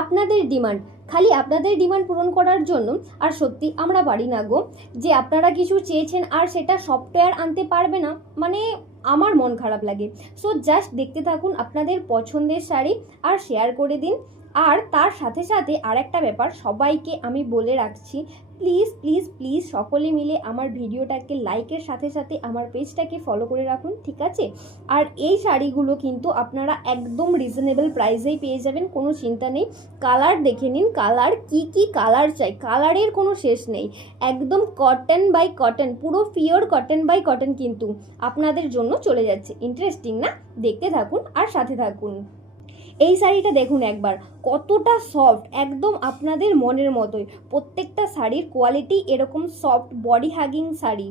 আপনাদের ডিমান্ড, খালি আপনাদের ডিমান্ড পূরণ করার জন্য। আর সত্যি আমরা পারি না গো, যে আপনারা কিছু চেয়েছেন আর সেটা সফটওয়্যার আনতে পারবে না, মানে আমার মন খারাপ লাগে। সো জাস্ট দেখতে থাকুন আপনাদের পছন্দের শাড়ি আর শেয়ার করে দিন। আর তার সাথে সাথে আর একটা ব্যাপার সবাইকে আমি বলে রাখছি, প্লিজ প্লিজ প্লিজ সকলে মিলে আমার ভিডিওটাকে লাইকের সাথে সাথে আমার পেজটাকে ফলো করে রাখুন, ঠিক আছে? আর এই শাড়িগুলো কিন্তু আপনারা একদম রিজনেবল প্রাইসেই পেয়ে যাবেন, কোনো চিন্তা নেই। কালার দেখে নিন, কালার কি কালার চাই, কালারের কোনো শেষ নেই। একদম কটন বাই কটন, পুরো পিওর কটন বাই কটন কিন্তু আপনাদের জন্য চলে যাচ্ছে। ইন্টারেস্টিং না? দেখতে থাকুন আর সাথে থাকুন। এই শাড়িটা দেখুন একবার, কতটা সফট, একদম আপনাদের মনের মতোই। প্রত্যেকটা শাড়ির কোয়ালিটি এরকম সফট, বডি হাগিং শাড়ি।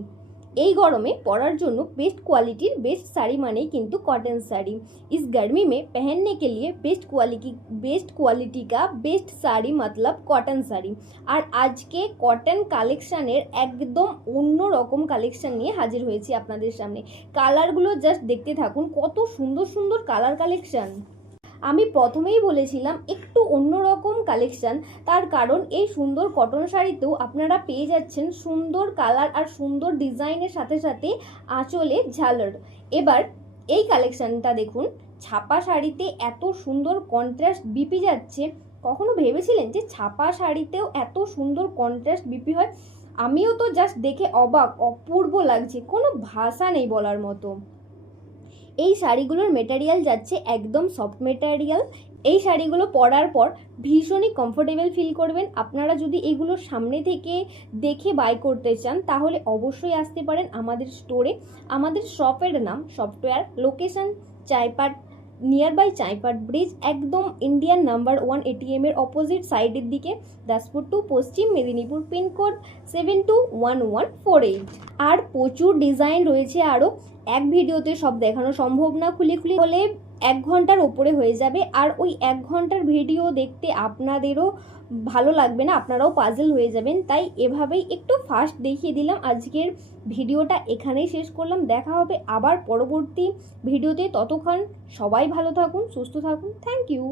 এই गरमे परार जोन्नो बेस्ट क्वालिटीर बेस्ट साड़ी माने किन्तु कॉटन साड़ी। इस गर्मी में पहनने के लिए बेस्ट क्वालिटी का बेस्ट साड़ी मतलब कॉटन साड़ी। और आज के कॉटन कालेक्शनेर एकदम अन्य रकम कालेक्शन निये हाजिर हয়েছি আপনাদের सामने। कालारगुलो जस्ट देखते थाकुन, कत सुंदर सुंदर कालार कालेक्शन। আমি প্রথমেই বলেছিলাম একটু অন্যরকম কালেকশন, তার কারণ এই সুন্দর কটন শাড়িতেও আপনারা পেয়ে যাচ্ছেন সুন্দর কালার আর সুন্দর ডিজাইনের সাথে সাথে আঁচলে ঝালর। এবার এই কালেকশনটা দেখুন, ছাপা শাড়িতে এত সুন্দর কন্ট্রাস্ট বিপি যাচ্ছে। কখনো ভেবেছিলেন যে ছাপা শাড়িতেও এত সুন্দর কন্ট্রাস্ট বিপি হয়? আমিও তো জাস্ট দেখে অবাক, অপূর্ব লাগছে, কোনো ভাষা নেই বলার মতো। এই শাড়িগুলোর মেটেরিয়াল যাচ্ছে একদম সফট মেটেরিয়াল। এই শাড়িগুলো পরার পর ভীষণই কমফোর্টেবল ফিল করবেন। আপনারা যদি এগুলো সামনে থেকে দেখে বাই করতে চান তাহলে অবশ্যই আসতে পারেন আমাদের স্টোরে। আমাদের শপের নাম software, location Chaipat, near by Chaipat bridge, একদম ইন্ডিয়ান নাম্বার 1 ATM এর অপোজিট সাইডের দিকে, দাসপুর টু পশ্চিম মেদিনীপুর, পিনকোড 721148। আর প্রচুর ডিজাইন রয়েছে আরও, এক ভিডিওতে সব দেখানো সম্ভব না, খুলে খুলে হলে 1 ঘন্টার ওপরে হয়ে যাবে। আর ওই 1 ঘন্টার ভিডিও দেখতে আপনাদেরও ভালো লাগবে না, আপনারাও পাজল হয়ে যাবেন। তাই এভাবেই একটু ফাস্ট দেখিয়ে দিলাম। আজকের ভিডিওটা এখানেই শেষ করলাম, দেখা হবে আবার পরবর্তী ভিডিওতে। ততক্ষণ সবাই ভালো থাকুন, সুস্থ থাকুন। Thank you.